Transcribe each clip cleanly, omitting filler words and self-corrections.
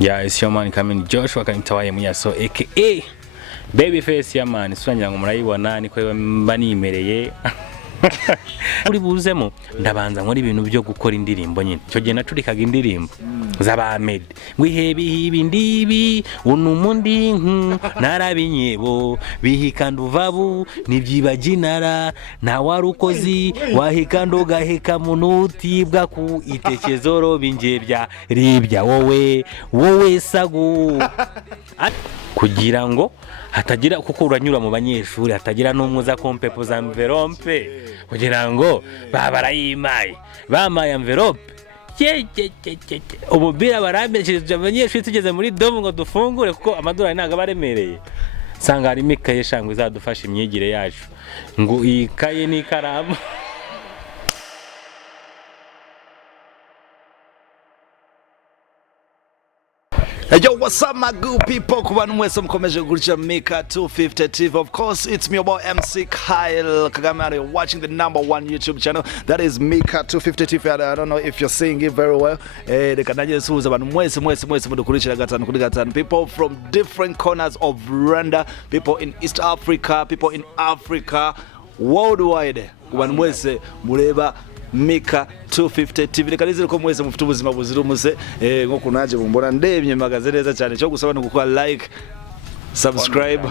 Yeah, it's your man coming Joshua kanitawaye muyaso aka Babyface ya man surangira ngo murayibona niko mbanimereye uri buzemo ndabanza nkora ibintu byo gukora indirimbo nyine cyo gihe naturikaga indirimbo z'abamed ngwihebi ndibi unumundi narabinyebo bihikanduvabu nibyibaginara na warukozi wahikandu gaheka munuti bwa ku itekezoro binjebya ribya wowe sagu kugira ngo hatagira kuko uranyura mu banyeshuri hatagira n'umwe kompepo za envelope kugira ngo babarayimaye bamaye envelope ububira barambesheje abanyeshuri tugeze muri domu ngo dufungure kuko amadolari ntago baremereye sanga hari mikaye shangwe izadufasha imyigire yacu ngo ikaye n'ikaramu. Hey yo, what's up my good people? Kubanu mwese mkomeje gurisha Mika 250 TV. Of course, it's me your boy MC Kyle Kagame. You're watching the #1 YouTube channel. That is Mika 250 TV. I don't know if you're seeing it very well. The kananje suza abantu mwese mudukurikira gatanu kuri gatanu. People from different corners of Rwanda, people in East Africa, people in Africa, worldwide. Kubanu mwese mureba Mika 250 TV. Kalizire ko mwese mufite ubuzima buzira umuze nko kunaje bumbona ndebye magaze neza cyane cyo gusaba no gukora like, subscribe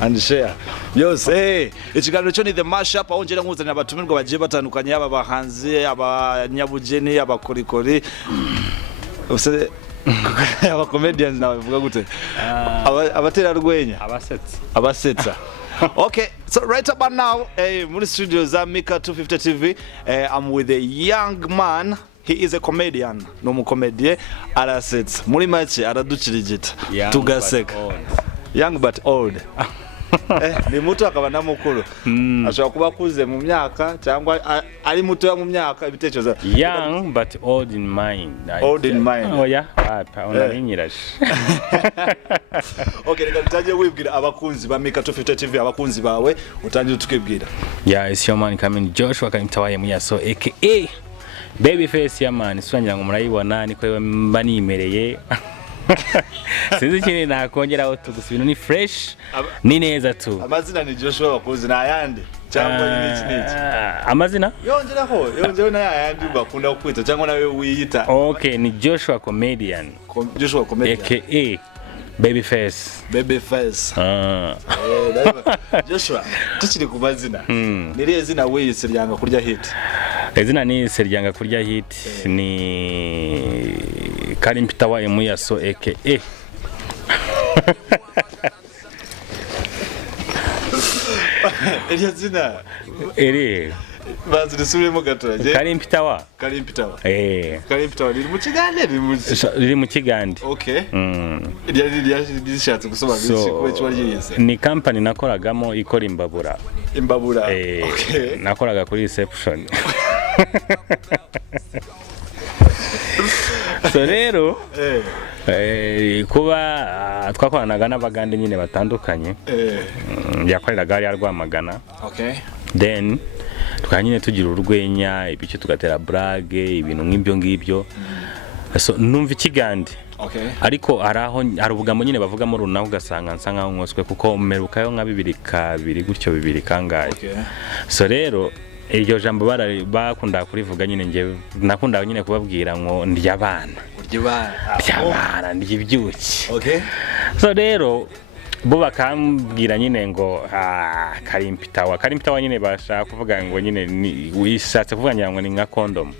and share. Yose ikiganiro cyo ni the mashup aho ngera nkuzanira abatumirwa bagiye batandukanye aba bahanzi abanyabugeni abakorikori use aba comedians nawe vuga gute abatera rwenya abasetsa. Okay, so right about now, muri studio za Mika 250 TV, I'm with a young man. He is a comedian. No mu comedian. Arasets. Muri make araducirigita. Tugaseka. Young but old. Ni muto akaba namukuru. Ashobora kuba kuze mu myaka cyangwa ari muto mu myaka ibitekerezo. Young but old in mind. Old in mind. Oh yeah. Unarinyiraje. Okay, reka tutaje wibwira abakunzi ba Mika 250 TV abakunzi bawe utangiye tukibwira. Yeah, it's your man coming Joshua kanitawaye muyaso aka Babyface ya man surangira ngo murayibona niko mbanimereye. Sinzi kine nakongeraho tugusubira ni fresh ni neza tu. Amazina ni Joshua bakuzi na yandi cyangwa n'iki amazina yongera na yandi bakunda kwita cyangwa nawe wiyita. Okay, ni Joshua comedian. Joshua comedian aka Babyface. Joshua tukiri ku mazina niriye zina wiyise ryanga kurya hit. Izina ni seryanga kurya hit ni Karimpitawaye muyaso aka Eliya zina bazi risubiremo gatoje Karimpitawa Karimpitawa riri mu Kigande. Okay. Rishatse gusobanura ko cyo ryiyise. Ni company nakoragamo ikora imbabura. Okay. Nakoraga kuri reception. So rero kuba twakoranaga n'abagande nyine batandukanye yakoreraga ari Rwamagana. Okay. Then twanyine tugira urwenya ibice tugatera brage ibintu nk'ibyo ngibyo. So numva Ikigande. Okay. Ariko araho arubugamo nyine bavugamo runaho ugasanga nsanga nkoswe kuko merukayo nka 2 gutyo 2 kangaye. Okay. So rero iryo jambo bakunda kurivuga nyine nge nakunda nyine kubabwira ngo ndyabana ndyibyuki. Okay. So rero bo bakambwira nyine ngo Karimpitawa nyine bashaka kuvuga ngo nyine wishatse kuvuga ngo ni nka condom.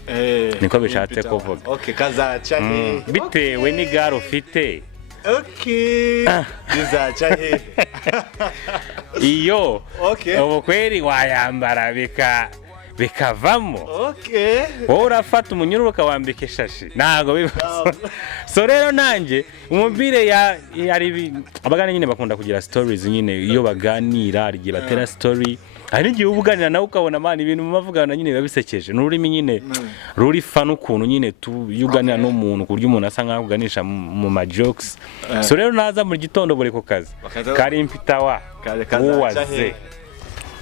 Niko bishatse kuvuga. Okay, kazaca he bitewe ni garo ufite. Okay. Bizaca he iyo. Okay. Ubu kweri wayambara bikavamo. Okay. Wowe urafata umunyururu ukawambika ishashi ntago bibazo. So rero nanjye umubire yari abagana nyine bakunda kugira stories nyine iyo baganira igihe batera story hari igihe ubuganira nawe ukabona man ibintu mumavugana nyine babisekeje n'ururimi nyine ruri fan ukuntu nyine tuyuganira n'umuntu kurya umuntu asa nkaho uganisha mu ma jokes. So rero naza mu gitondo buri ku kazi Karimpitawa uwaze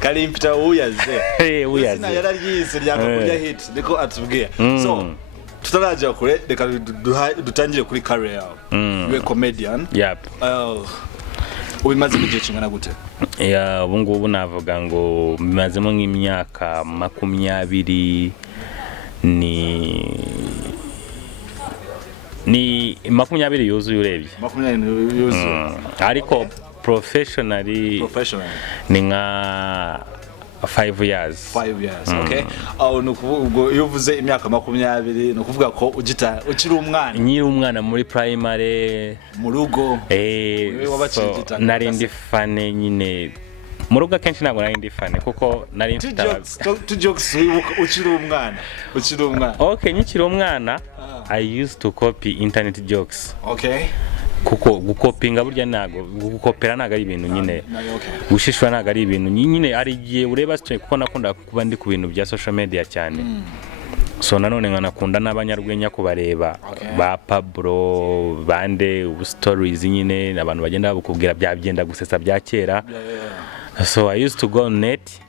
Karimpitawa uyaze. Uyaze. Sina yararyise ryanga kurya hit niko atubwiye. So tutarajya kure reka dutangire kuri career yawe. You a comedian. Yep. Ubimazemo igihe kingana gute? Ubu ngubu navuga ngo bimazemo nk'imyaka 20 ni 20 yuzuye urebye. 20 yuzuye. Ariko professionally ni nka 5 years. 5 years, okay. Nukuvuga iyo uvuze imyaka 20 nukuvuga ko ukiri umwana. Nyiri umwana muri primary mu rugo. So, nari ndi fane nyine mu rugo kenshi ntabwo nari ndi fane kuko nari mfite jokes ukiri umwana. Okay, nyikiri umwana I used to copy internet jokes. Okay. Kuko gukopinga burya nago gukopera naga ari ibintu nyine gushishwa naga ari ibintu nyine ari giye ureba cyo kuko nakunda kuba ndi ku bintu bya social media cyane. So nanone nkanakunda n'abanyarwenya kubareba ba Pablo bande stories nyine abantu bagenda bakubwira byagenda gusesa bya kera. So I used to go on net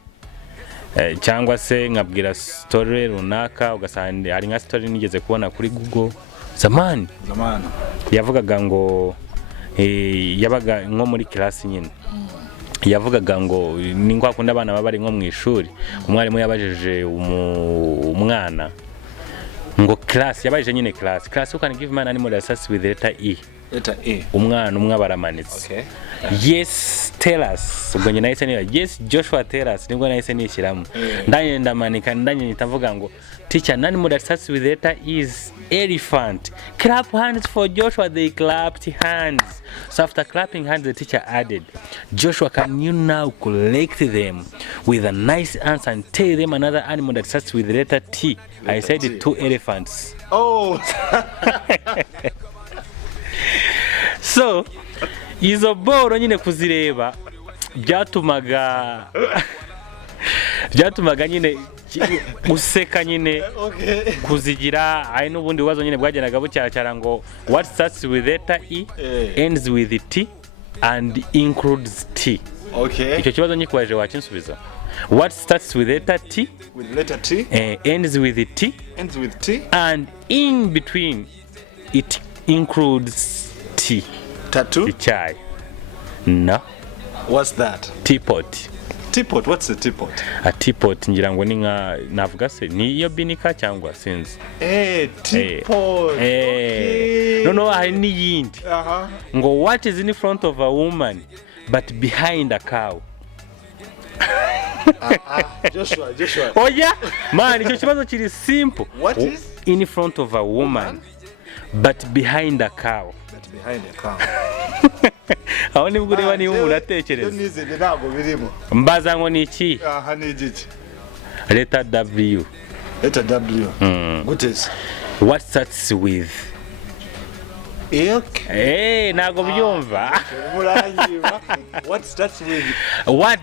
cyangwa se nkabwira story runaka ugasanga ari nka story nigeze kubona kuri Google zamani yavugaga ngo yabaga nko muri class nyine yavugaga ngo ni ngo akunda abana baba bari nko mu ishuri umwarimu yabajeje umwana ngo class yabaje nyine class you can give man animal assess with letter E umwana umwe baramanitse yes tell us ubwo nyine nahise niba yes Joshua tell us nibwo nahise nishyiramo ndanye ndamanika ndanye nitavuga ngo teacher nani animal assess with letter is elephant. Clap hands for Joshua. They clapped hands. So after clapping hands, the teacher added, Joshua, can you now collect them with a nice answer and tell them another animal that starts with the letter T? I said T. 2 elephants. Oh. So izo boro nyine kuzireba byatumaga nyine useka nyine kuzigira ari n'ubundi bibazo nyine bwagenaga bucyacyara ngo what starts with letter E ends with T and includes T. Okay. Icyo kibazo nyikwaje wakinsubiza. What starts with letter T ends with T and in between it includes T. Tattoo? Chai. No. What's that? Teapot. Teapot, what's a teapot? A teapot ngira ngo ni nka navuga se ni iyo binika cyangwa sinzi. Teapot. No hari n'iyindi. Ngo what is in front of a woman but behind a cow? Joshua. Oh yeah? Man, icyo kibazo kiri simple. What is in front of a woman but behind a cow? Aho nibwo ureba niba umuntu atekereza. Nize ntabwo birimo. Mbaza ngo ni iki? Ni igiki? Letter W. Letter W. Gutes. What starts with? Ntabwo byumva. What starts with? What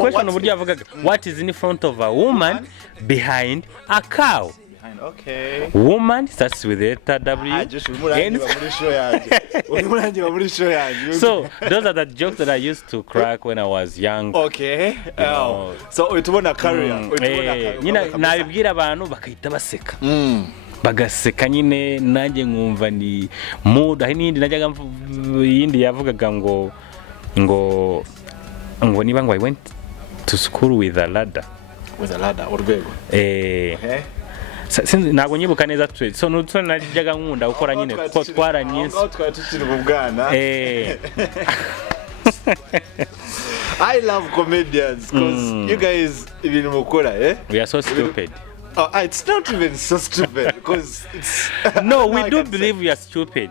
question uburyo yavugaga what is in front of a woman behind a cow? Okay. Woman starts with letter W. So those are the jokes that I used to crack when I was young. Okay. So utubona career. Nyina nabibwira abantu bakahita baseka. Bagaseka nyine nanjye nkumva ni mood aho n'indi najyaga yindi yavugaga ngo niba ngo I went to school with a ladder. Urwego. Sinzi ntabwo nyibuka neza twe so n'utwo najyaga nkunda gukora nyine kuko twaranyinse twari tukiri mu bwana. I love comedians because you guys ibintu mukora we are so stupid. It's not even so stupid because it's no we do believe we are stupid.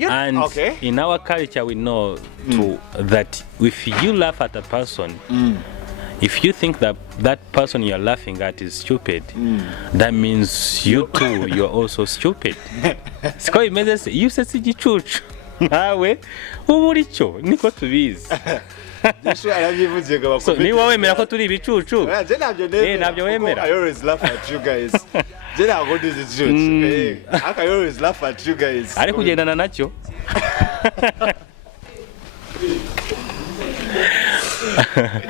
And okay. In our culture we know too that if you laugh at a person if you think that that person you're laughing at is stupid, that means you too, you're also stupid. Siko imeze se, you say igicucu. Nawe uburi cyo niko tubizi. So ni wowe wemera ko turi ibicucu? Nabyo wemera. I always laugh at you guys. Je ntabwo ndizi igicucu. I always laugh at you guys. Ari kugendana nacyo.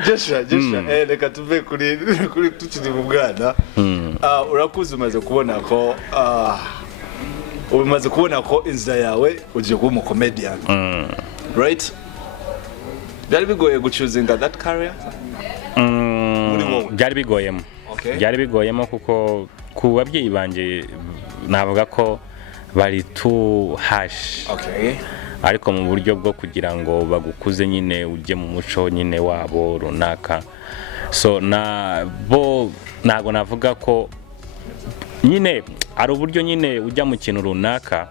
Joshua, reka tuve kuri tukiri mu bwana. Urakuze umaze kubona ko ubimaze kubona ko inzira yawe ugiye kuba comedian. Right? Byari bigoye guchuzinga that career? Byari bigoyemo. Byari bigoyemo kuko ku babyeyi banje navuga ko bari too harsh. Ariko mu buryo bwo kugira ngo bagukuze nyine ujye mu muco nyine wabo runaka. So nago navuga ko nyine ari uburyo nyine ujya mu kintu runaka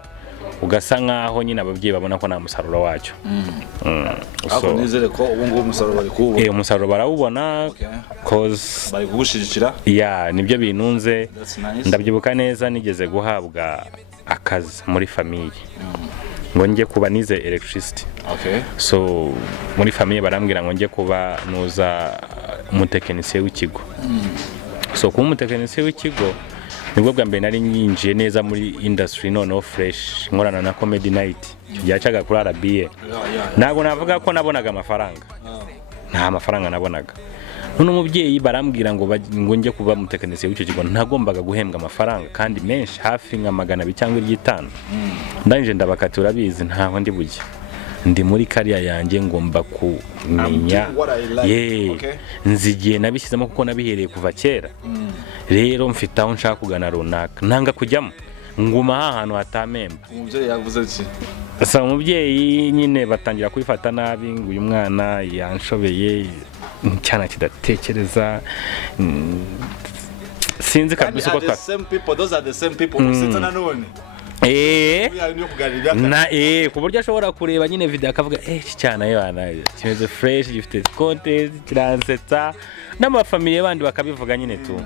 ugasa nkaho nyine ababyeyi babona ko nta musaruro wacyo. So nizere ko ubu ngubu umusaruro bari kuwubona. Umusaruro barawubona cause bari kugushigikira. Nibyo binunze. Ndabyibuka neza nigeze guhabwa akazi muri famiye. Ngo njye kuba nize electricity. So muri famiye barambwira ngo njye kuba nuza umutekinisiye w'ikigo. So kuba umutekinisiye w'ikigo nibwo bwa mbere nari nyinjiye neza muri industry noneho fresh nkorana na comedy night yacaga kuri RBA. Ntabwo navuga ko nabonaga amafaranga. Nta mafaranga nabonaga. None umubyeyi barambwira ngo njye kuba umutekinisiye w'icyo kigo ntagombaga guhembwa amafaranga kandi menshi hafi nka 200 cyangwa 500. Ndanje ndabakatura bizi ntaho ndi bujye. Ndi muri kariya yanjye ngomba kumenya nzigiye nabishyizemo kuko nabihereye kuva kera. Rero mfite aho nshaka kugana runaka nanga kujyamo nguma ahantu hatamemba. Umubyeyi yavuze iki? Asa umubyeyi nyine batangira kwifata nabi ngo uyu mwana yanshobeye cyana kidatekereza. Sinzi kabisa uko those are the same people usitse na none. Ku buryo ashobora kureba nyine video akavuga cyana yana kimeze fresh gifite content kiransetsa n'amafamilie bandi bakabivuga nyine tu.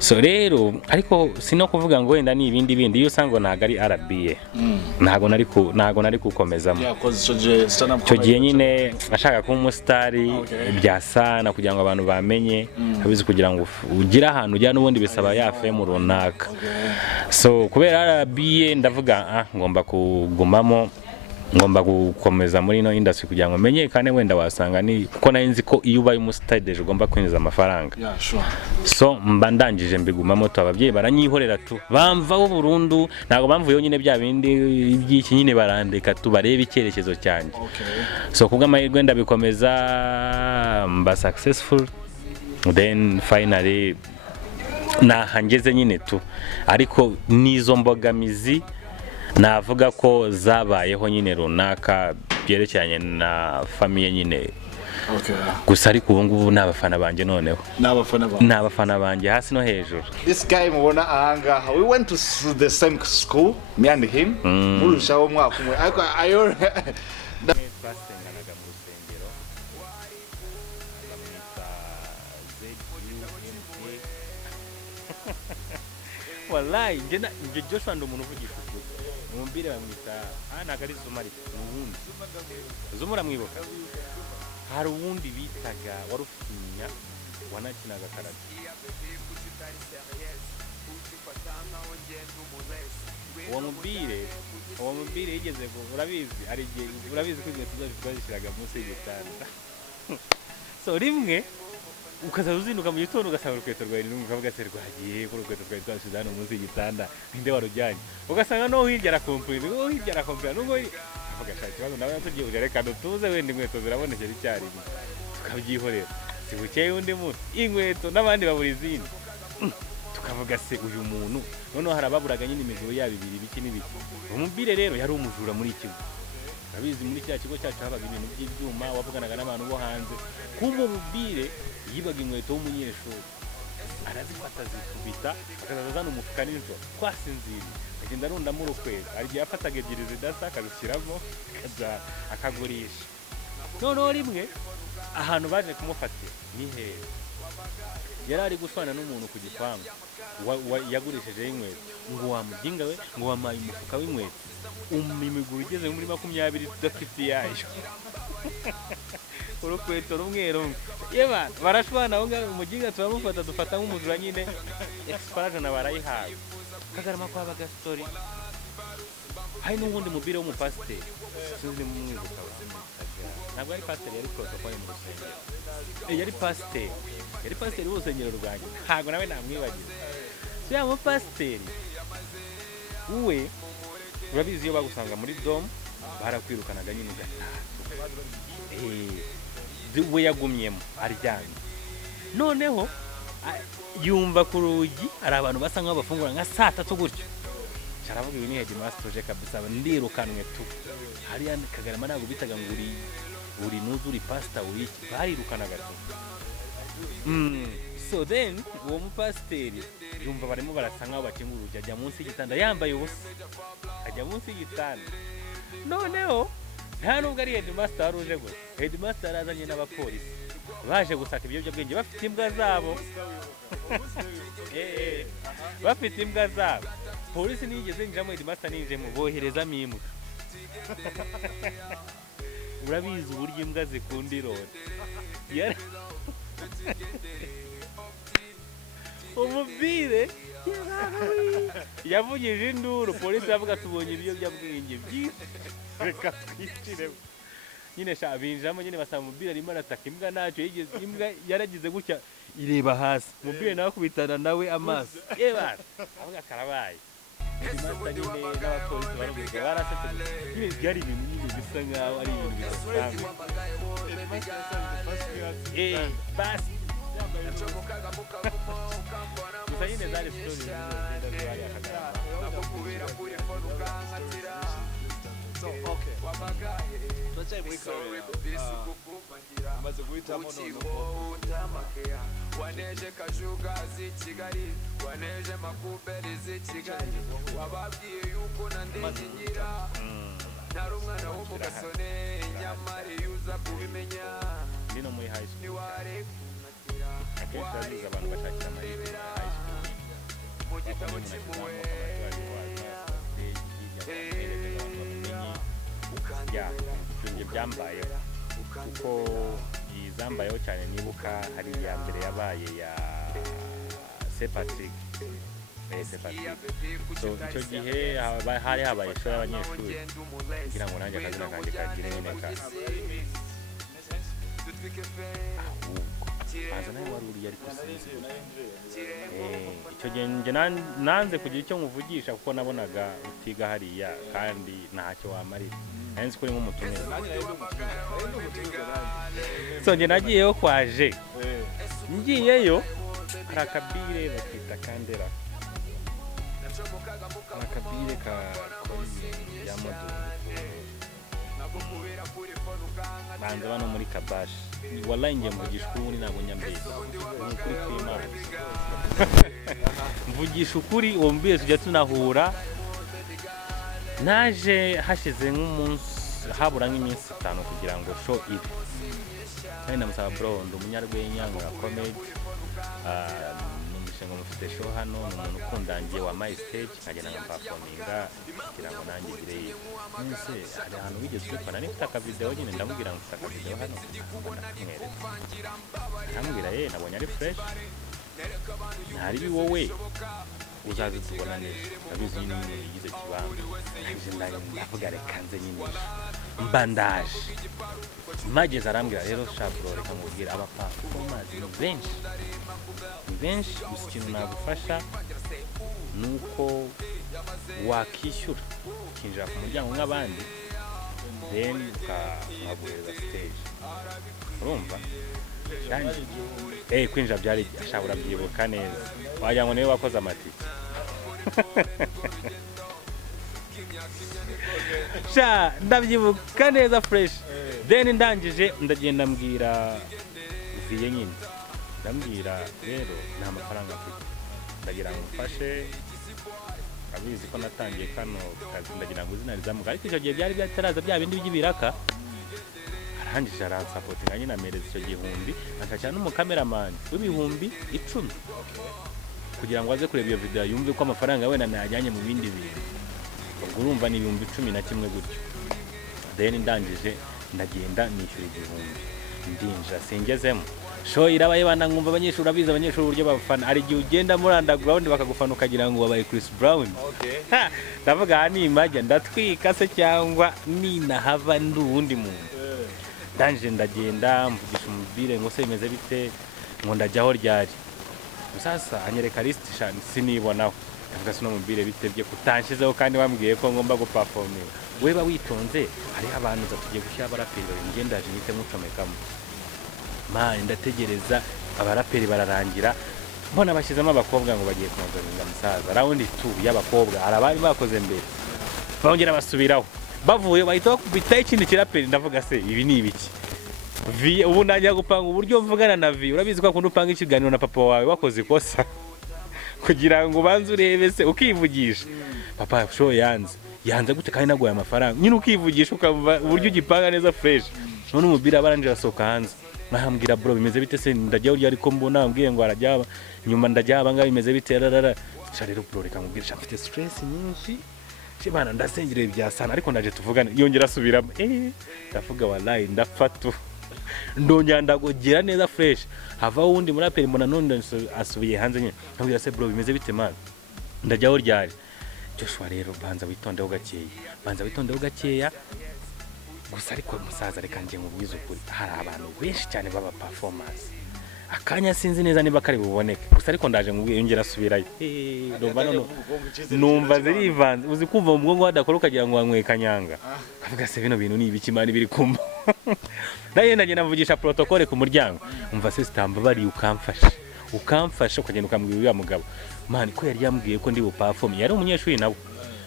So rero ariko sino kuvuga ngo wenda ni ibindi bindi iyo usanga ntago ari RBA. Ntago nari gukomezamo. Cyo gihe nyine ashaka kuba umusitari byasana kugira ngo abantu bamenye abizi kugira ngo ugira ahantu ujya n'ubundi bisaba yafe mu runaka. So kubera RBA ndavuga ngomba kugumamo ngomba gukomeza muri no industry kugira ngo menyekane wenda wasanga ni kuko nari nzi ko iyo ubaye umusitari deje ugomba kwinjiza amafaranga. So mba ndangije mbigumamo to ababyeyi baranyihorera tu bamvaho burundu ntago bamvuye nyine bya bindi by'iki nyine barandeka tu barebe icyerekezo cyanjye. So kubwa amahirwe ndabikomeza mba successful then finally nahangeze nyine tu ariko nizo mbogamizi navuga ko zabayeho nyine runaka byerekeranye na famiye nyine. Gusa ariko ubu ngubu n'abafana banje noneho n'abafana banje hasi no hejuru. This guy mubona ahanga we went to the same school me and him murushaho mwaka umwe ariko ayo wallahi nje Joshua ndo umuntu uvugisha mumbire bamwita nagari Zumari n'ubundi Zumura mwibuka hari ubundi bitaga warufitinya wanakinaga karate uwo mubire yigeze ngo urabizi ko igihe tuzabishiraga munsi y'igitanda. So rimwe ukaza uzinduka mu gitondo ugasanga urukweto rwawe n'ukavuga se rwagiye ko urukweto rwawe twasubiza hano munsi y'igitanda ninde warujyanye ugasanga no hirya arakomplira n'ubwo avuga shati bazo nawe tugiye reka dutuze wenda inkweto zirabonekera icyarimwe tukabyihorera sibukeye undi munsi inkweto n'abandi babura izindi tukavuga se uyu muntu noneho harababuraga nyine imijoro yabo ibiri biki n'ibiki. Umubire rero yari umujura muri ikigo abizi muri cya kigo cyacu habaga ibintu by'ibyuma wavuganaga n'abantu bo hanze kuko umubire yibaga inkweto w'umunyeshuri arazifata zikubita akazazana umufuka nijoro twasinziriye agenda arundamo urukweto arigiye afataga ebyiri zidasa akazishyiramo akagurisha. Noneho rimwe ahantu baje kumufatira ni hehe yari ari guswana n'umuntu ku gipangu yagurishijeho inkweto ngo wamuginga we ngo wamaye umufuka w'inkweto imiguru igeze muri 20 tudafite yayo urukweto rumwe yeba barashwana aho ngaho umuginga turamufata dufata nk'umujura nyine expiration barayihawe kagarama kwa baga story. Hari n'ubundi mubire w'umupasiteri sinzi mumwibuka ntabwo ari pasiteri yari protocol mu rusengero yari pasiteri w'urusengero rwanjye ntabwo nawe namwibagiza. So ya mupasiteri uwe urabizi iyo bagusanga muri dom barakwirukanaga nyine ugataha we yagumyemo aryamye noneho yumva ku rugi hari abantu basa nk'aho bafungura nka saa 3 gutyo cyaravuga ibi ni headmaster uje kabisa ndirukanwe tu hariya Kagarama ntabwo bitaga ngo uri nuzuri pastor wiki barirukanaga tu so then uwo mupasiteri yumva barimo barasa nk'aho bakinguruje ajya munsi y'igitanda yambaye ubusa ajya munsi y'igitanda noneho nta nubwo ari headmaster wari uje gusa headmaster yarazanye n'abapolisi baje gusaka ibiyobyabwenge bafite imbwa zabo bafite imbwa zabo polisi nigeze njamo headmaster ninje mu boherezamo imbwa urabizi uburyo imbwa zikunda irode umubire yavugije induru polisi yavuga tubonye ibiyobyabwenge byinshi reka twicire nyine binjamo nyine basaba umubire arimo arataka imbwa ntacyo yigeze imbwa yaragize gutya ireba hasi umubire nawe kubitana nawe amaso yebana avuga karabaye headmaster nyine n'abapolisi baravuga barasetse nyine byari ibintu nyine bisa nkaho ari ibintu bidasanzwe basi gusa nyine zari stories zari amaze guhitamo waneje kajuga z'ikigali waneje makuberi z'ikigali wababwiye yuko nandinyira ntari umwana wo mu gasone nyamara iyo uza kubimenya ndino muri high school akenshi bazize abantu bashakira amahirwe muri high school mu gitabo cy'impuhwe ibyo byambayeho kuko izambayeho cyane nibuka hari iya mbere yabaye ya Saint Patrick so icyo gihe hari habaye show y'abanyeshuri kugira ngo nanjye akazina kanjye kagire nyine banza nawe wari uriye ariko sinzi icyo gihe njye nanze kugira icyo nkuvugisha kuko nabonaga utiga hariya kandi ntacyo wamarira nanzi ko uri nk'umutumire so njye nagiyeyo kwaje ngiyeyo hari akabire bakita Kandera akabire ka ya modo banza bano muri Kabashi wallahi ngiye mvugisha ukuri ntabwo nyambeshye ukuri kw'Imana mvugisha ukuri uwo mbese ujya tunahura naje hashize nk'umunsi habura nk'iminsi 5 kugira ngo show ibe kandi namusaba bro ndi umunyarwenya nkora comedy numvise ngo mufite show hano ni umuntu ukundangiye wa my stage nkagenda nkaperforminga kugira ngo nanjye ngire nese hari ahantu wigeze ubikora nifite akavideo nyine ndamubwira ngo mfite akavideo hano ndamubwira nabonye ari fresh ntari wowe uzaze tubona neza ndabizi nyine umuntu yigize kibanga ndavuga reka nze nyine mbandaje mageze arambwira rero shabro reka mubwira abaperformers ni benshi gusa ikintu nagufasha nuko wakishyura ukinjira ku muryango nk'abandi then ukahaguhereza stage urumva kwinjira byari ashabura byibuka neza wagira ngo niwe wakoze amatike ndabyibuka neza fresh then ndangije ndagenda mbwira uviye nyine ndambwira rero nta mafaranga mfite ndagira ngo mfashe abizi ko natangiye kano kazi ndagira ngo izina rizamuka ariko icyo gihe byari byataraza bya bindi by'ibiraka arangije aransapotinga nyine amereza icyo gihumbi akajyana n'umukameramani w'ibihumbi 10 kugira ngo aze kureba iyo video yumve ko amafaranga we najyanye mu bindi bintu ubwo urumva ni 11 gutyo then ndangije ndagenda nishyura igihumbi ndinjira singezemo show irabaye bana nkumva abanyeshuri abiza abanyeshuri uburyo bafana ari gihe ugenda muri underground bakagufana ukagira ngo wabaye Chris Brown ndavuga ni imajya ndatwika se cyangwa ninahava nduwundi muntu ndangije ndagenda mvugisha umubire ngo se bimeze bite ngo ndajyaho ryari sasa anyereka list shani sinibonaho ndavuga se no mubire bitebye kutanshizeho kandi wambwiye ko ngomba guperforminga weba witonze hari abantu tugiye gushyira abaraperi babiri ngendaje nite mucomekamo man ndategereza abaraperi bararangira mbona bashyizemo abakobwa ngo bagiye kumuzanira musaza round 2 y'abakobwa arabari bakoze mbere bongera basubiraho bavuye bahita bakubita ikindi kiraperi ndavuga se ibi ni ibiki ubu najya gupanga uburyo mvugana na vi urabizi ko akunda upanga ikiganiro na papa wawe wakoze ikosa kugira ngo banze urebe se ukivugisha papa show yanze gute kandi nagoye amafaranga nyine ukivugisha ukavuga uburyo ugipanga neza fresh none umubira baranje basoka hanze nahambwira bro bimeze bite se ndajya urya ariko mbona ambwiye ngo arajya nyuma ndajya abanga bimeze bite rarara rero bro reka mubwira mfite stress nyinshi Shimana ndasengire byasana ariko ndaje tuvugana yongera asubiramo ndavuga wallahi ndafatu ndongera ndagogera neza fresh hava wundi muraperi mbona none asubiye hanze nyine nkabwira se bro bimeze bite man ndajyaho ryari Joshua rero banza witondeho gakeya gusa ariko musaza reka ngiye mu bwizo kuri hari abantu benshi cyane baba performance akanya sinzi neza niba kari buboneke gusa ariko ndaje ngubwiye yongera asubirayo numva zirivanze uzi kumva mu bwongo hadakora ukagira ngo wanyweye kanyanga kavuga se bino bintu ni ibiki mani biri kumba naye ndagenda mvugisha protocole ku muryango umva se stamba bari ukamfasha ukagenda ukambwira uyu mugabo mani ko yari yambwiye ko ndi bu perform yari umunyeshuri nawe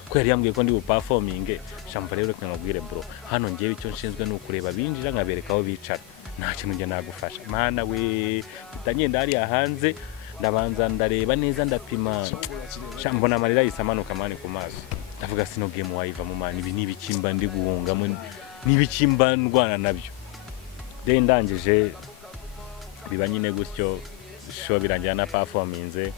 ko yari yambwiye ko ndi bu performing shamva rero kwamubwire bro hano ngiye icyo nshinzwe no kureba binjira nkabereka aho bicara nta kintu njye nagufasha mana we bitanyenda ari hanze ndabanza ndareba neza ndapima mbona amarira yisamanuka mani ku maso ndavuga sino game wayiva mu mani ibi nibikimba ndi guhungamo nibikimba ndwana nabyo de ndangije biba nyine gutyo show birangira na performance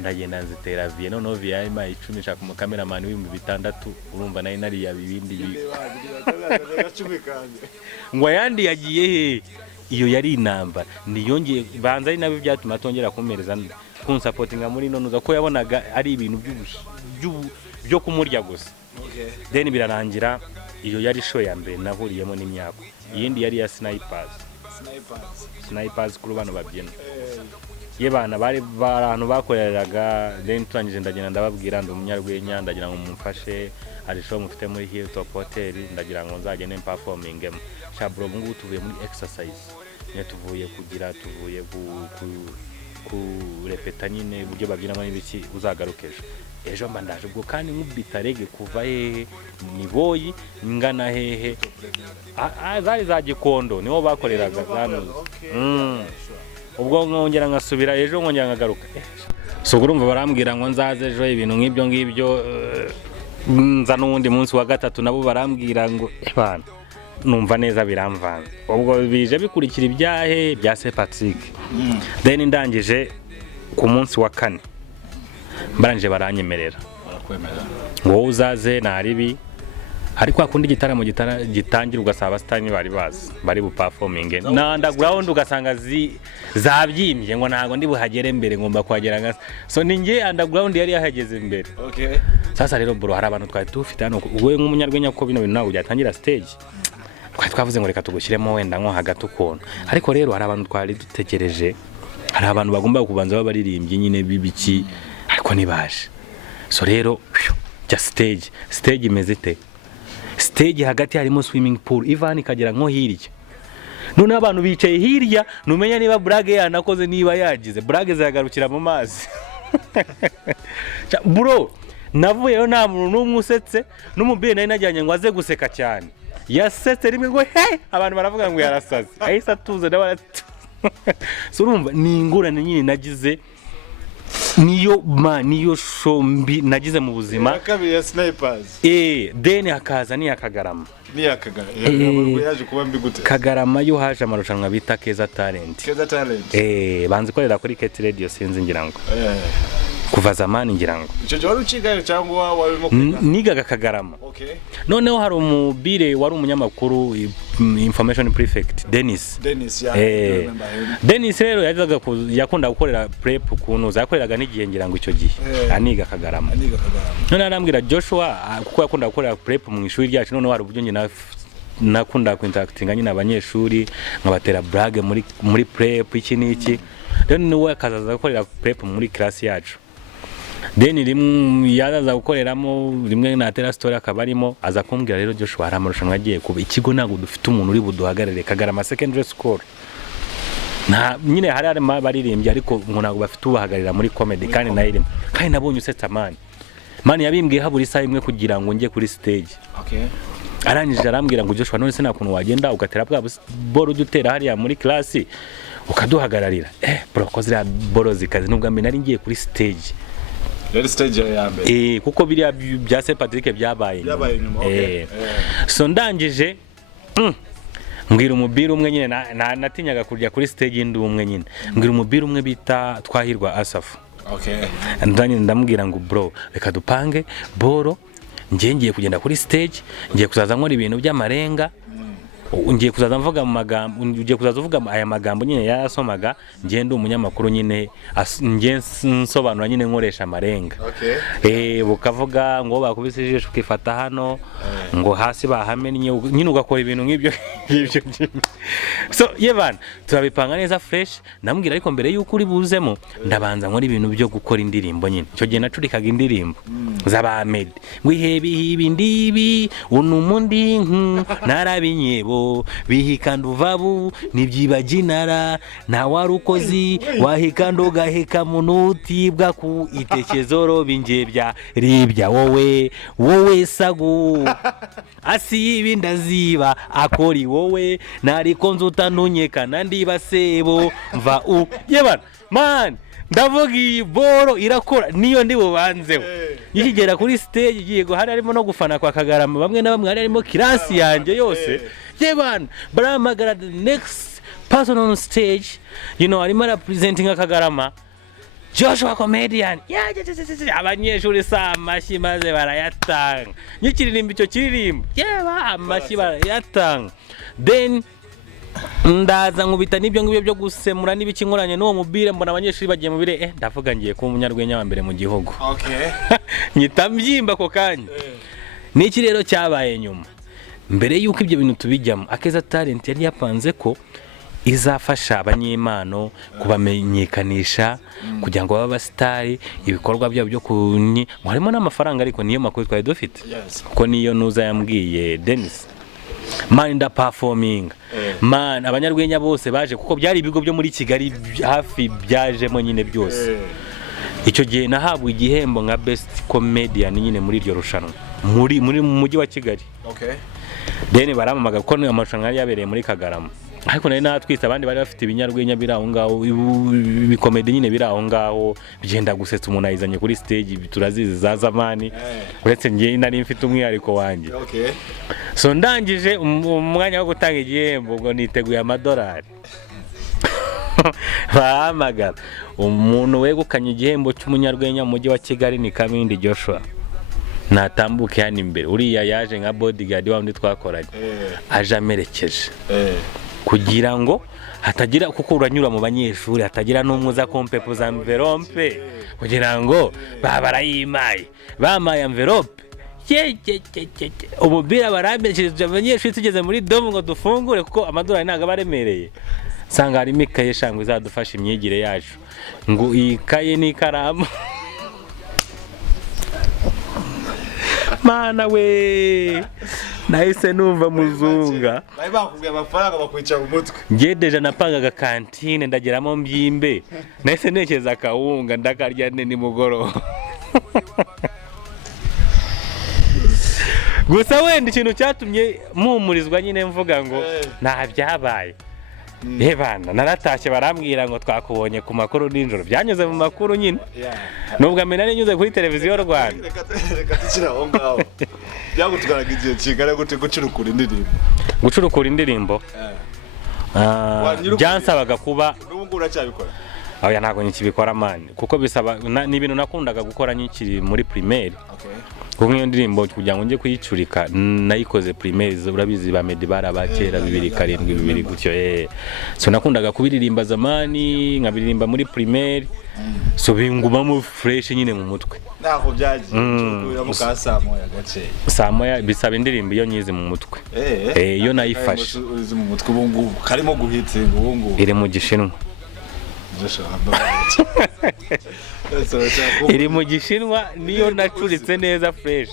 ndagenda nzitera vie none vie ima 10 shaka mu cameraman w'imbi bitandatu urumva nayo nari ya bibindi ngo yandi yagiye he iyo yari inamba niyongeye banza ari nabyo byatuma tongera kumereza kunsupportinga muri none uza ko yabonaga ari ibintu byo kumurya gusa then birarangira iyo yari show ya mbere nahuriyemo n'imyako iyindi yari ya snipers kuri bano babyina yebana bari abantu bakoreraga then turangije ndagenda ndababwira ndi umunyarwenya ndagira ngo mumfashe ari show mufite muri Hilltop Hotel ndagira ngo nzagende performing shabro bungu tuvuye muri exercise ne tuvuye ku repeta nyine uburyo babyina muri biki uzagarukeje ejo mbandaje ubwo kandi nkubita rege kuva hehe ni boyi ngana hehe zari za Gikondo niho bakoreraga zano ubwo ngongera ngasubira ejo ngongera ngagaruka so urumva barambwira ngo nzaze ejo ibintu ngibyo nza n'undi munsi wa gatatu nabo barambwira ngo bana numva neza biramvanga ubwo bije bikurikira ibyahe bya Saint Patrick then ndangije ku munsi wa kane baranje baranyemerera ngo uzaze naribi ariko akundi gitaramo gitangira ugasaba stani bari bu performing na underground ugasanga zabyimbye ngo ntago ndi buhagere mbere ngomba kwagera ngasa so ninge underground yari yahageze mbere sasa rero bro hari abantu twari tufite hano wowe nk'umunyarwenya ko bino bintu nawe byatangira stage twavuze ngo reka tugushyiremo wenda nko hagati ukuntu ariko rero hari abantu twari dutekereje hari abantu bagomba kubanza babaririmbye nyine bibiki ariko nibaje so rero ja stage imeze te stage hagati harimo swimming pool Ivan kagera nko hirya none abantu bicaye hirya numenya niba brage yanakoze niba yagize brage zagarukira mu mazi bro navuyeyo nta muntu n'umwe usetse n'umubyeyi nari najyanye ngo aze guseka cyane yasetse rimwe ngo he abantu baravuga ngo yarasaze ahise atuze so urumva ni ingorane nyine nagize niyo shombi nagize mu buzima kabiri ya snipers then hakaza ni akagarama yaje kuba mbi gute kagarama yo haje amarushanwa bita Keza Talent banze korera kuri Keti Radio sinzi ngira ngo kuva zamani ngira ngo icyo cyo rucigayo cyangwa warimo nigaga kagarama noneho hari umubire wari umunyamakuru information prefect Dennis rero yakunda gukorera prep kunuza yakoreraga n'igihe ngira ngo icyo gihe aniga kagarama none arambwira Joshua kuko yakunda gukorera prep mu ishuri ryacu none hari uburyo nyina nakunda kwinteractinga nyina abanyeshuri nkabatera brag muri prep iki niki rero niwe akazaza gukorera prep muri class yacu then rimwe yaza gukoreramo rimwe na tera story akabarimo aza kumbwira rero Joshua hari amarushanwa agiye kuba ikigo ntago dufite umuntu uri buduhagarare Kagarama secondary school na nyine hari baririmbye ariko ngo ntago bafite ubahagarira muri comedy kandi nayirimo kandi nabonye usetsa mani yabimbwiye haburi saa imwe kugira ngo njye kuri stage. Okay. Arangije arambwira ngo Joshua none se nakuntu wagenda ugatera bwa boro dutera hariya muri class ukaduhagararira bro kozira boro zikaze nubwo amena ari ngiye kuri stage. Yari stage ya mbere. Kuko biriya bya Saint Patrick byabaye nyuma. Okay. So ndangije mbwira umubiri umwe nyine natinyaga kurya kuri stage ndi umwe nyine mbwira umubiri umwe bita Twahirwa Asafu. Okay. Ndamubwira ngo bro reka dupange boro ngiye kugenda kuri stage ngiye kuzaza nkora ibintu by'amarenga ngiye kuzaza mvuga mu magambo ngiye kuzaza uvuga aya magambo nyine yarasomaga ngiye ndi umunyamakuru nyine ngiye nsobanura nyine nkoresha amarenga. Okay. Bukavuga ngo bakubise ijisho ukifata hano ngo hasi bahamennye nyine ugakora ibintu nk'ibyo. So yebana turabipanga neza fresh namubwira ariko mbere yuko uri buzemo ndabanza nkora ibintu byo gukora indirimbo nyine cyo gihe nacurikaga indirimbo z'abamed wihebi ndibi unumundi narabinyebo bihikanduvabu nibyibaginara na warukozi wahikando gaheka munuti bwa ku itekezoro binjebya ribya wowe sagu asibi ndaziba akori wowe nariko nzutantunyeka nandi basebo mva yebana man ndavuga boro irakora niyo ndi bubanzeho yikigera kuri stage yego hari arimo no gufana kwa Kagarama bamwe na bamwe harimo kirasi yanje yose yebana baramagara the next person on stage arimo representing Kagarama Joshua comedian abanyeshuri amashi maze barayatanga nyikiririmba icyo kiririmba amashi barayatanga then ndaza nkubita nibyo ngibyo byo gusemura n'ibikinkoranye n'uwo mubire mbona abanyeshuri bagiye mu bire ndavuga ngiye ku munyarwenya wa mbere mu gihugu. Okay. Nyita mbyimba ko kanya n'iki rero cyabaye nyuma mbere yuko ibyo bintu tubijyamo Akeza Talent yari yapanze ko izafasha abanyemano kubamenyekanisha kugira ngo baba stari ibikorwa byabo byo kunyi harimo n'amafaranga ariko niyo makuru twari dufite kuko niyo nuza yambwiye Dennis man nda performing man abanyarwenya bose baje kuko byari ibigo byo muri Kigali hafi byajemo nyine byose icyo gihe nahabwe igihembo nka best comedian nyine muri iryo rushanwa muri mu mujyi wa Kigali. Okay. Then baramamaga ko no amarushanwa yari yabereye muri Kagarama ariko nari natwitse abandi bari bafite ibinyarwenya biraho ngaho ibikomedi nyine biraho ngaho bigenda gusetsa umuntu ayizanye kuri stage turazizi za zamani uretse ngiye nari mfite umwihariko wanjye. Okay. So ndangije umwanya wo gutanga igihembo ngo niteguye $1. Bahamagara umuntu wegukanye igihembo cy'umunyarwenya mu mujyi wa Kigali ni Kamindi Joshua natambuke hano imbere uriya yaje nka bodyguard wa undi twakoranye aje amerekeje kugira ngo hatagira kuko uranyura mu banyeshuri hatagira n'umwe kompepo za envelope kugira ngo barayimaye bamaye envelope umubira barambejeje abanyeshuri tugeze muri dom ngo dufungure kuko amadolari ntago baremereye sanga harimo ikaye shangwe izadufasha imyigire yacu ngo ikaye n'ikaramu mana we nahise numva muzunga bari bakubwiye amafaranga bakwica mu mutwe ngedeje napangaga kantine ndageramo mbyimbe nahise nekeza akawunga ndakarya ni mugoro gusa wenda ikintu cyatumye mpumurizwa nyine mvuga ngo nta byabaye bana naratashye barambwira ngo twakubonye ku makuru n'injoro byanyuze mu makuru nyine nubwo amena ninyuze kuri televiziyo Rwanda reka tukira aho ngaho byagutwaraga igihe kingana gute gucurukura indirimbo byansabaga kuba n'ubu uracyabikora oya ntago nkibikora mani kuko bisaba ni ibintu nakundaga gukora nyikiri muri primaire. Kuko iyo ndirimbo kugira ngo njye kuyicurika nayikoze primaire urabizi ba Medi barabakera 2007 2000 gutyo so nakundaga kubiririmba zamani nkabiririmba muri primaire so bingumamo fresh nyine mu mutwe nako byagiye muka samoya gace samoya bisaba indirimbo iyo nyize mu mutwe iyo nayifashe uzi mu mutwe ubungu karimo guhitse ubungu iri mu Gishinwa iri mu gishinwa niyo nacuritse neza fresh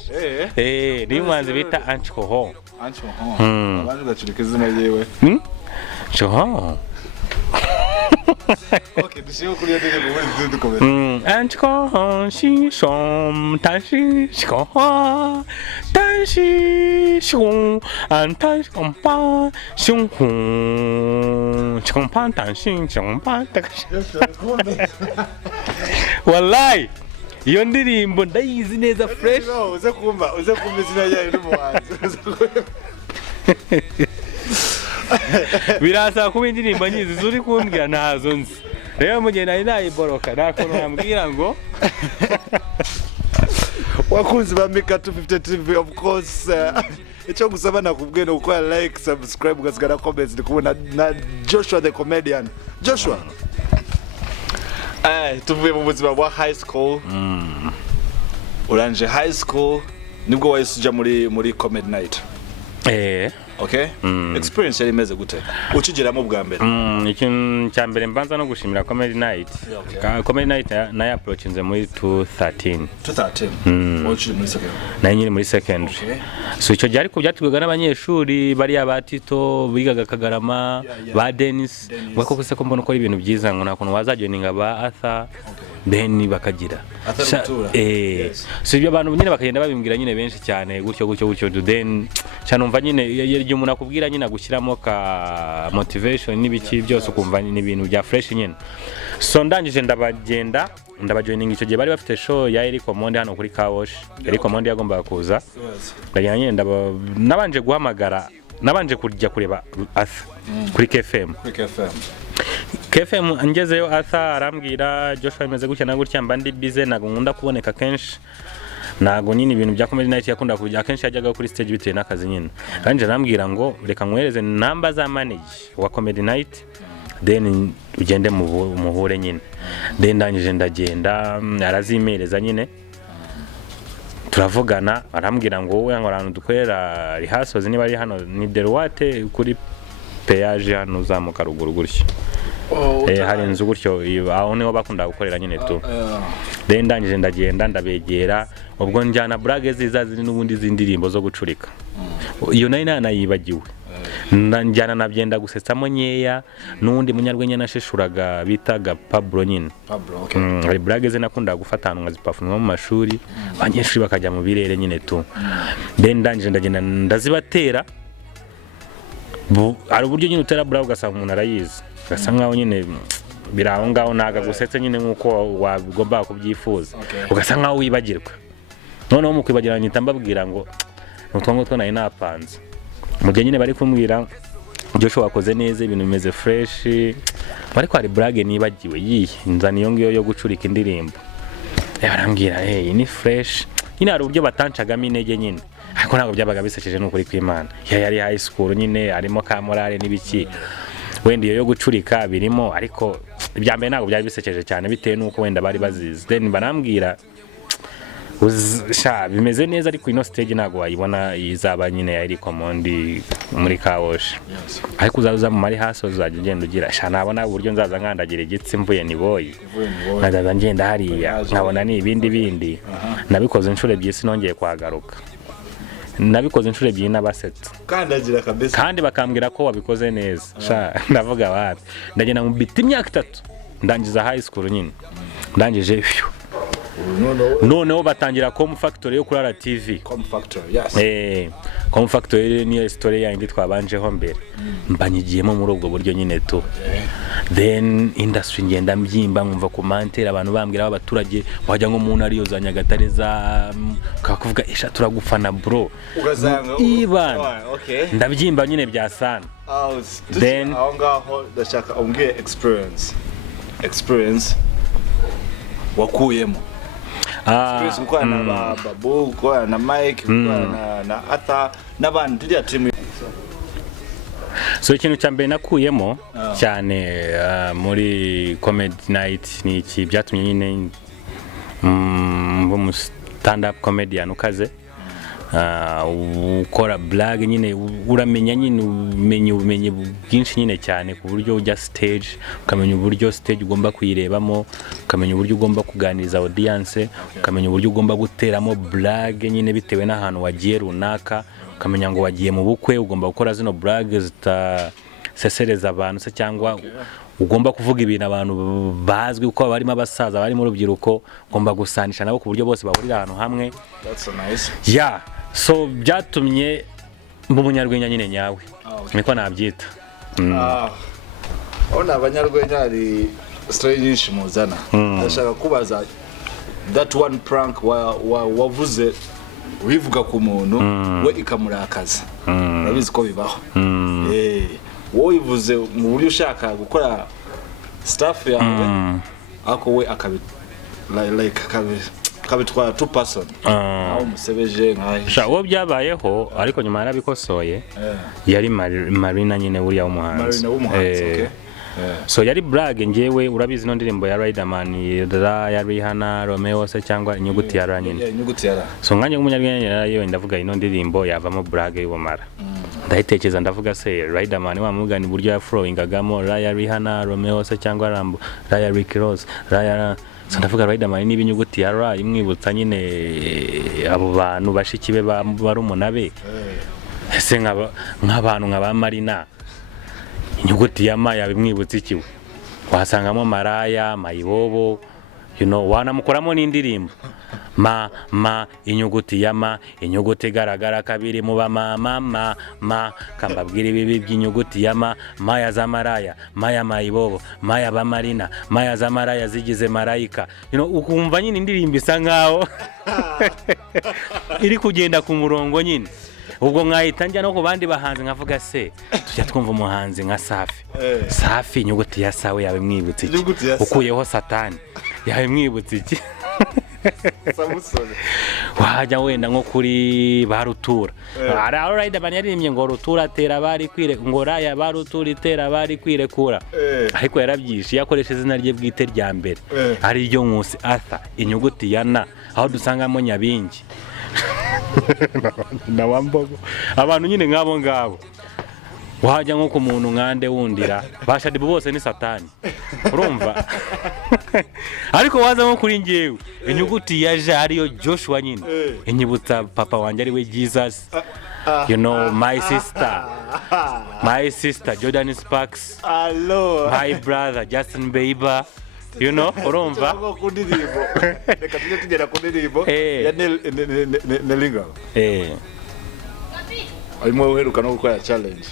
niyo muhanzi bita Anchoho abandi gacurika izina yewe Choho okay dushiye kuri yadege mu wese dukomeza Anchoho shi shom tashi shiko tashi shung an tashi kompa shung kompa tashi kompa wallahi iyo ndirimbo ndayizi neza fresh uze kumva izina yayo n'umuhanzi birasa kuba indirimbo nyizi zuri kumbwira ntazo nzi rero mu gihe nari nayiboroka nakuntu wambwira ngo wakunzi ba Mika 250 TV of course icyo gusaba nakubwiye no gukora like subscribe ugasigara comments ndikubona na Joshua the comedian Joshua tuvuye mu buzima bwa high school uranje high school nibwo wahise ujya muri comedy night okay experience yari imeze gute ukigeramo bwa mbere ikintu cya mbere mbanza no gushimira comedy night comedy night na approachinze muri 2013 wakiri muri second na nyiri muri secondary so icyo gihe ariko byatigwaga n'abanyeshuri bari abatito bigaga Kagarama ba Dennis bako kose ko mbona ko ari ibintu byiza ngo nakuntu wazajoininga ba Arthur then bakagira so ibyo abantu nyine bakagenda babimbwira nyine benshi cyane gutyo then cyanumva nyine iyo umuntu akubwira nyine gushyiramo ka motivation n'ibiki byose ukumva ni ibintu bya fresh nyine so ndangije ndabajoininga icyo gihe bari bafite show ya Eric Omondi hano kuri Kawosh Eric Omondi yagombaga kuza ndagenda nyine nabanje guhamagara nabanje kujya kureba Arthur kuri KFM angezeyo Arthur arambwira Joshua imeze gutya na gutya mba ndi busy nago nkunda kuboneka kenshi nago nyine ibintu bya comedy night yakunda kujya kenshi yajyaga kuri stage bitewe n'akazi nyine kandi arambwira ngo reka nkwereze namba za manage wa comedy night then ugende muhure nyine then ndangije ndagenda arazimereza nyine turavugana arambwira ngo wowe ngo abantu dukorera rehearsals niba ari hano ni Derwate kuri peage hano uzamuka ruguru gutyo hari inzu gutyo aho niho bakunda gukorera nyine tu then ndangije ndagenda ndabegera ubwo njyana brage zizazi n'ubundi zindirimbo zo gucurika iyo nayibagiwe njyana nabyenda gusetsamo nyeya n'undi munyarwenya nasheshuraga bitaga Pablo nyine hari brage ze nakunda gufatana nkazipafunwa mu mashuri abanyeshuri bakajya mu birere nyine tu then ndangije ndagenda ndazibatera ari uburyo nyine utera brage ugasanga umuntu arayizi gasa nkaho nyine biraho ngaho naga gusetse nyine nkuko wagomba kubyifuza ugasa nkaho wibagirwa noneho mu kwibagirana nyita mbabwira ngo utwo nayi napanze mu gihe nyine bari kumbwira Joshua wakoze neza ibintu bimeze fresh ariko hari brage nibagiwe inzana iyo ngiyo yo gucurika indirimbo barambwira ni fresh nyine hari uburyo batancagamo intege nyine ariko ntabwo byabaga bisekeje n'ukuri kw'Imana yari high school nyine harimo ka morale n'ibiki wenda iyo yo gucurika birimo ariko ibya mbere ntabwo byari bisekeje cyane bitewe n'uko wenda bari bazizi then barambwira bimeze neza ariko ino stage ntabwo wayibona izaba nyine ya Eric Omondi muri Kawosh ariko uzaza mu mari haso uzajya ugenda ugira nabona uburyo nzaza nkandagira igitsi mvuye Niboyi nazaza ngenda hariya nkabona ni ibindi nabikoze inshuro ebyiri sinongeye kwagaruka nabikoze inshuro ebyiri n'abasetsa kandagira kabisa kandi bakambwira ko wabikoze neza ndavuga wapi ndagenda mu biti imyaka 3 ndangiza high school nyine ndangije noneho batangira Com Factory yo kuri RTV Com Factory yes Com Factory ni story yindi twabanjeho mbere mbanyigiyemo muri ubwo buryo nyine tu then industry ngenda mbyimba nkumva commentaire abantu bambwira abaturage wajya ngo umuntu ariyo za Nyagatare za kakuvuga turagufana bro iban ndabyimba nyine bya sana then aho ngaho ndashaka umbwiye experience wakuyemo experience kwa na babu kwa na Mike kwa na Arthur n'abandi tujya team so ikintu cyambere nakuyemo cyane muri comedy night ni iki byatumye nyine mu stand up comedian ukaze ukora blague nyine uramenya nyine ubumenyi bwinshi nyine cyane ku buryo ujya stage ukamenya uburyo stage ugomba kuyirebamo ukamenya uburyo ugomba kuganiriza audience ukamenya uburyo ugomba guteramo blague nyine bitewe n'ahantu wagiye runaka ukamenya ngo wagiye mu bukwe ugomba gukora zino blague zitasesereza abantu se cyangwa ugomba kuvuga ibintu abantu bazwi uko barimo abasaza bari mu rubyiruko ugomba gusanisha nabo ku buryo bose bahurira ahantu hamwe. That's so nice. Yeah, so byatumye mba umunyarwenya nyine nyawe niko nabyita. Ona abanyarwenya ari story nyinshi muzana. Ndashaka kubaza that one prank wavuze wivuga ku muntu we ikamurakaza. Urabizi ko bibaho. Wowe ivuze mu buryo ushaka gukora staff yawe ako we akabitwara two person aho musebeje nkaho shawo byabayeho ariko nyuma yarabikosoye yari Marina nyine buriya w'umuhanzi okay. So yari blague ngewe urabizi no ndirimbo ya Riderman ya Rihanna Romeo se cyangwa inyuguti ya ra nyine inyuguti ya ra so nkanye umunyarwenya yo ndavuga ino ndirimbo yavamo blague y'ubumara ndahitekereza ndavuga se Riderman wamugani buryo ya flowingagamo ra ya Rihanna Romeo se cyangwa Rambo ra ya Rick Ross ra ya so ndavuga Riderman niba inyuguti ya ra imwibutsa nyine abo bantu bashikibe barumunabe ese nk'abantu nk'aba Marina inyuguti ya ma yabimwibutsa ikiwe wasangamo Maraya Mayibobo wanamukoramo n'indirimbo ma inyuguti ya ma inyuguti igaragara kabiri mu ma kambabwira ibibi by'inyuguti ya ma ya za Maraya ya Mayibobo ya ba Marina ya za Maraya zigize marayika ukumva nyine indirimbo isa nkaho iri kugenda ku murongo nyine ubwo nkahita njya no ku bandi bahanzi nkavuga se tujya twumva umuhanzi nka Safi inyuguti ya sawe yawe mwibutse iki ukuyeho satani yawe mwibutse iki wajya wenda nko kuri barutura araho Riderman yaririmbye ngo rutura tera bari kwire ngo raya barutura itera bari kwirekura ariko yarabyishe yakoresha izina rye bwite rya mbere ari ryo Nkusi Arthur inyuguti ya na aho dusangamo Nyabingi na Wambogo abantu nyine nk'abo ngabo wajya nko ku muntu nkande wundira bashadibu bose ni satani urumva ariko waza nko kuri ngewe inyuguti ya ja ariyo Joshua nyine inyibutsa papa wanjye ari we Jesus my sister Jordan Sparks my brother Justin Bieber urumva reka tugera ku ndirimbo ya Nelinga arimo uheruka no gukora challenge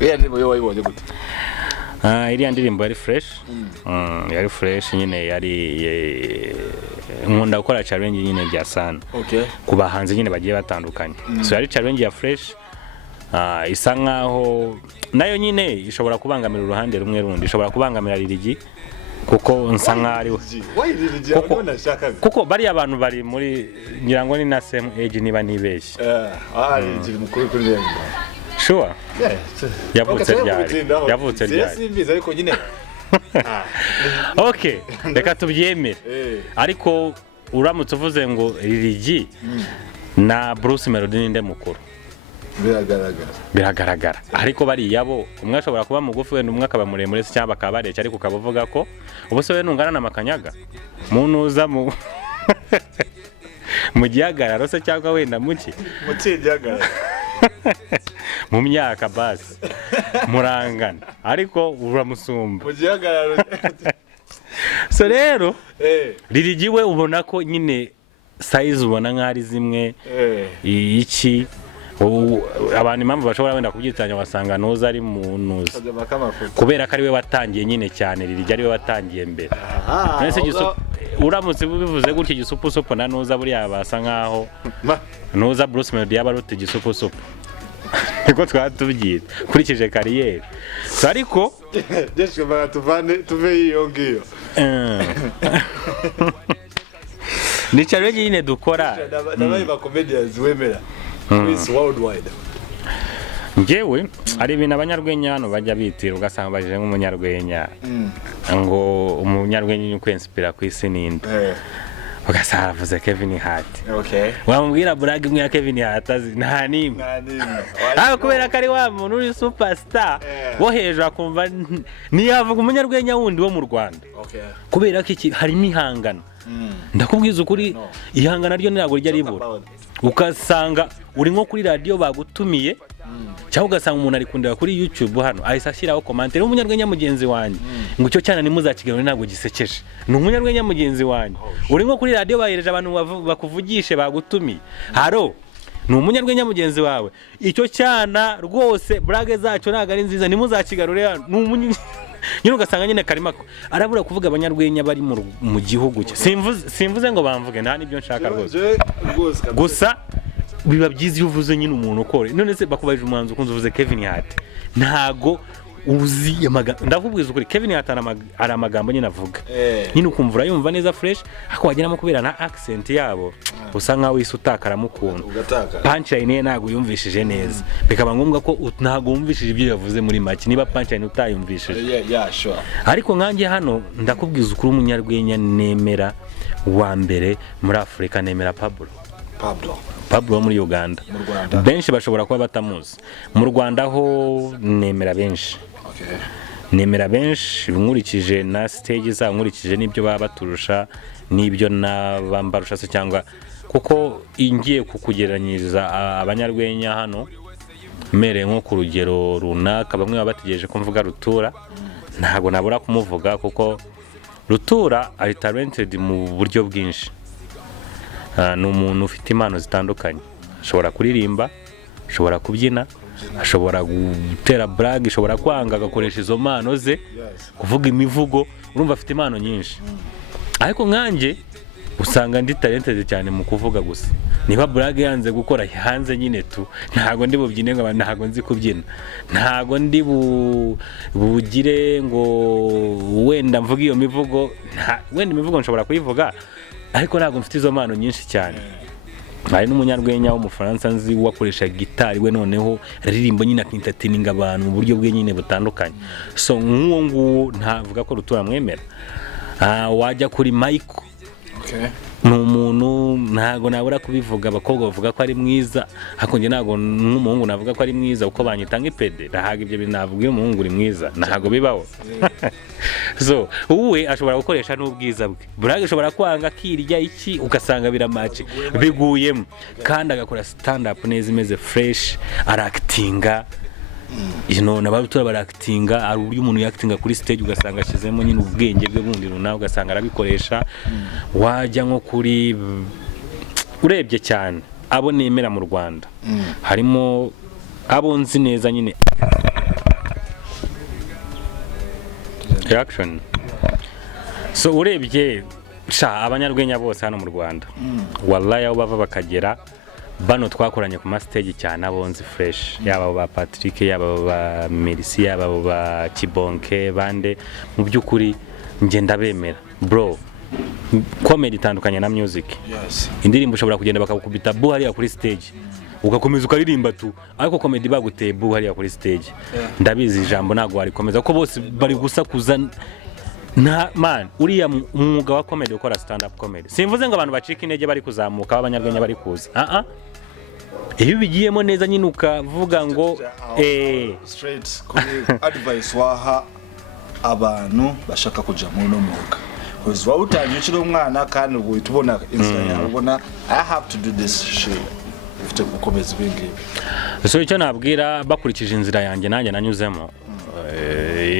iriya ndirimbo yo wayibonye gute? Iriya ndirimbo yari fresh nyine yari nkunda gukora challenge nyine bya sana ku bahanzi nyine bagiye batandukanye so yari challenge ya fresh isa nkaho nayo nyine ishobora kubangamira uruhande rumwe rundi ishobora kubangamira Lirigi kuko nsa nk'ari kuko bari abantu bari muri ngira ngo ni na same age niba nibeshye mukuru kuri rero sure yavutse ryari simbiza ariko nyine okay reka tubyemere ariko uramutse uvuze ngo Lirigi na Bruce Melody ninde mukuru biragaragara ariko bari yabo umwe ashobora kuba mugufi wenda umwe akaba muremure cyangwa bakaba bareke ariko ukavuga ko ubuse we nungana na makanyaga munuza mu gihagararo se cyangwa wenda muki gihagararo mu myaka basi murangana ariko uramusumba mu gihagararo so rero Lirigi we ubona ko nyine size ubona nk'ari zimwe iki abantu impamvu bashobora wenda kubyitanya wasanga nuza ari mu nuza kubera ko ari we watangiye nyine cyane Lirigi ari we watangiye mbere uramutse bivuze gutyo igisupusupu na nuza buriya basa nkaho nuza Bruce Melody yaba aruta igisupusupu niko twatubyita kurikije kariyeri ariko deshwe tuve iyo ngiyo ni challenge nyine dukora nabaye ba comedians wemera Chris worldwide ngewe ari ibintu abanyarwenya hano bajya bitira ugasanga baje nk'umunyarwenya ngo umunyarwenya ni kwinspira ku isi ninde ugasanga aravuze Kevin Hart Okay. wamubwira brag imwe ya Kevin Hart azi nta nimwe kubera ko ari wa muntu uri superstar wo hejuru akumva ntiyavuga umunyarwenya wundi wo mu Rwanda kubera ko iki harimo ihangana ndakubwiza ukuri ihangana ryo ntabwo rya ribura ukasanga uri nko kuri radio bagutumiye cyangwa ugasanga umuntu ari kundeba kuri YouTube hano ahise ashyiraho commentaire umunyarwenya mugenzi wanjye ngo icyo cyane nimuzakiganiro ntabwo gisekeje ni umunyarwenya mugenzi wanjye uri nko kuri radio bayereje abantu bakuvugishe bagutumiye haro ni umunyarwenya mugenzi wawe icyo cyana rwose brage zacu ntabwo ari nziza nimuzakigarure nyine ugasanga nyine karima arabura kuvuga abanyarwenya bari mu gihugu cye simvuze ngo bamvuge nta nibyo nshaka rwose gusa biba byiza iyo uvuze nyine umuntu ukore none se bakubajije umuhanzi ukunze uvuze Kevin Hart ntago uzi ndakubwiza ukuri Kevin Hart ari amagambo nyine avuga nyine ukumva urayumva neza fresh ako wageramo kubera na accent yabo usa nkaho wise utakaramukunda punchline ye ntago yumvishije neza bikaba ngombwa ko ntago wumvishije ibyo yavuze muri make niba punchline utayumvishije sure. ariko nkanjye hano ndakubwiza ukuri umunyarwenya nemera wa mbere muri Afrika nemera Pablo muri Uganda benshi bashobora kuba batamuzi mu Rwanda ho nemera benshi nemera benshi nkurikije na stage za nkurikije n'ibyo baba baturusha n'ibyo nabambarusha se cyangwa kuko ingiye kukugeranyiriza abanyarwenya hano mere nko ku rugero runaka bamwe baba bategereje ko mvuga Rutura ntago nabura kumuvuga kuko Rutura ari talented mu buryo bwinshi ni umuntu ufite impano zitandukanye ashobora kuririmba ashobora kubyina ashobora gutera brag ashobora kwanga agakoresha izo mpano ze kuvuga imivugo urumva afite impano nyinshi ariko nkanjye usanga ndi talented cyane mu kuvuga gusa niba brag yanze gukora hanze nyine tu ntago ndi bubyine ngo ntago nzi kubyina ntago ndi bugire ngo wenda mvuga iyo mivugo wenda imivugo nshobora kuyivuga ariko ntago mfite izo mpano nyinshi cyane hari n'umunyarwenya w'umufaransa nzi wakoresha gitari we noneho aririmba nyine akintertaininga abantu mu buryo bwe nyine butandukanye so nk'uwo nguwo ntavuga ko Rutura mwemera wajya kuri Michael ni umuntu ntago nabura kubivuga abakobwa bavuga ko ari mwiza hakonje ntago n'umuhungu navuga ko ari mwiza uko banyitanga ipede ndahaga ibyo binavuga iyo umuhungu uri mwiza ntago bibaho so uwe ashobora gukoresha n'ubwiza bwe brag ashobora kwanga kirya iki ugasanga biramace biguyemo kandi agakora stand up neza imeze fresh aractinga n'abarutura baractinga ari uburyo umuntu yactinga kuri stage ugasanga ashizemo nyine ubwenge bwe bundi runaka ugasanga arabikoresha wajya nko kuri urebye cyane abo nemera mu Rwanda harimo abo nzi neza nyine reaction so urebye abanyarwenya bose hano mu Rwanda wallahi aho bava bakagera bano twakoranye ku stage cyane abonzi fresh yaba ba Patrick yaba ba Merci yaba ba Kibonke bande mu byukuri nge ndabemera bro comedy itandukanye na music indirimbo ushobora kugenda bakakubita bu hariya kuri stage ugakomeza ukaririmba tu ariko comedy baguteye bu hariya kuri stage ndabizi ijambo ntago warikomeza ko bose bari gusakuza na man uriya umwuga wa comedy ukora stand up comedy simvuze ngo abantu bacika intege bari kuzamuka abanyarwenya bari kuza iyo bigiyemo neza nyine ukavuga ngo straight advice waha abantu bashaka kuja mu no mwuga because wawutangiye ukiri umwana kandi ubwo tubona inzira yawe ubona I have to do this shit ufite gukomeza ibingibi so icyo nabwira bakurikije inzira yanjye nanjye nanyuzemo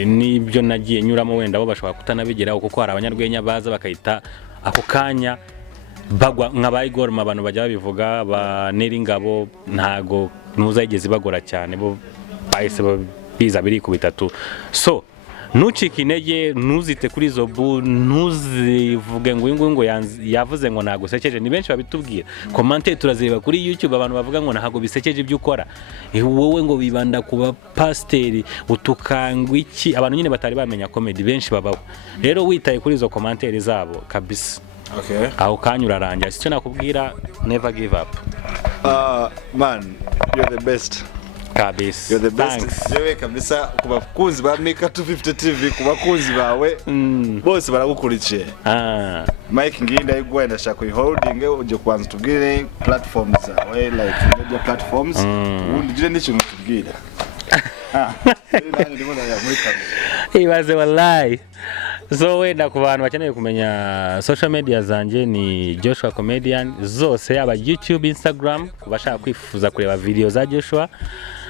nibyo nagiye nyuramo wenda bo bashobora kutanabigeraho kuko hari abanyarwenya baza bakayita ako kanya bagwa nk'abayigorma abantu bajya babivuga ba Neringabo ntago ntuzayigeze bagora cyane bo bahise biza biri ku bitatu so nucika intege ntuzite kuri zo bu ntuzivuge ngo yavuze ngo ntago sekeje ni benshi babitubwira commentaire turazireba kuri YouTube abantu bavuga ngo ntago bisekeje ibyo ukora wowe ngo bibanda kuba pasteur utukangwa iki abantu nyine batari bamenya comedy benshi babaho rero witaye kuri zo commentaire zabo kabisa aho kanyura rangira sicyo nakubwira never give up man you're the best kabisa. You're the best. Thanks. Jewe kabisa ku bakunzi ba Mika 250 TV, ku bakunzi bawe bose baragukurikiye. Mike ngiyi ndayigwa ndashaka kuyiholding uje kwanza tubwire platforms zawe, like media platforms. Ubundi gire n'ikintu tubwira. Ibaze wallahi. So wenda ku bantu bakeneye kumenya social media zanje ni Joshua Comedian zose, yaba YouTube, Instagram, bashaka kwifuza kureba video za Joshua,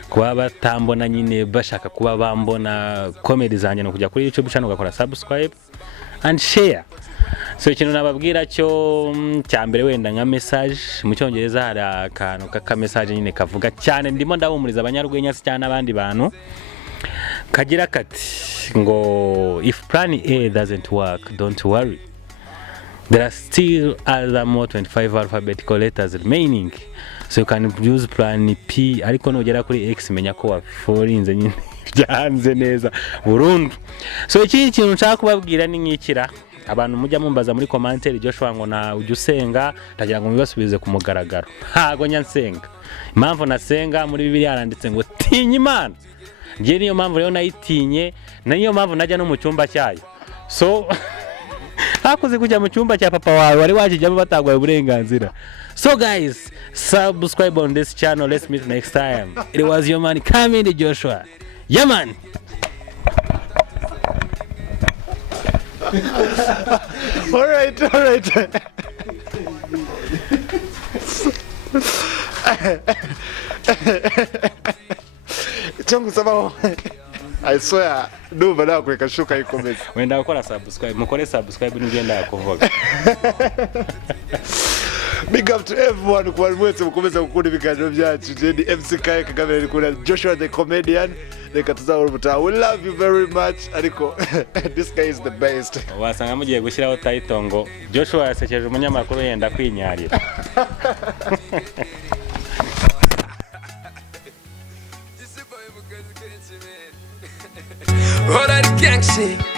kuba batambona nyine bashaka kuba bambona comedy zanje no kujya kuri YouTube channel ugakora subscribe and share. So ikintu nababwira cyo cyambere wenda nka message mu cyongereza hari akantu kaka message nyine kavuga cyane, ndimo ndahumuriza abanyarwenya cyane abandi bantu, kagira kati ngo if plan A doesn't work, don't worry, there are still other more 25 alphabetical letters remaining, so you can use plan P, ariko nugera kuri X menya ko waforinze nyine byanze neza burundu. So iki kintu nshaka kubabwira ni nkikira abantu mujya mumbaza muri commentaire Joshua ngo na ujya usenga, ndagira ngo mubasubize ku mugaragaro, ntago nyansenga. Impamvu nasenga muri Bibiliya yaranditse ngo tinya Imana, ngiye niyo mpamvu rero nayitinye, niyo mpamvu najya no mu cyumba cyayo. So hakuze kujya mu cyumba cya papa wawe wari wakijyamo batagwaye uburenganzira. So guys, subscribe on this channel. Let's meet next time. It was your man coming, Joshua. Yeah man. All right. Changu sababu I swear ndumva nakweka shuka ikomeza. Wenda gukora subscribe, mukore subscribe n'ugenda kuvuga. Big up to everyone kwa mwese mukomeza gukunda ibiganiro byacu. Jendi MC Kagame ari kuna Joshua the Comedian. Reka tuzahora ubutaha. We love you very much. Ariko this guy is the best. Wasanga mugiye gushyiraho title ngo Joshua yasekeje umunyamakuru yenda kwinyarira. All that gang shit.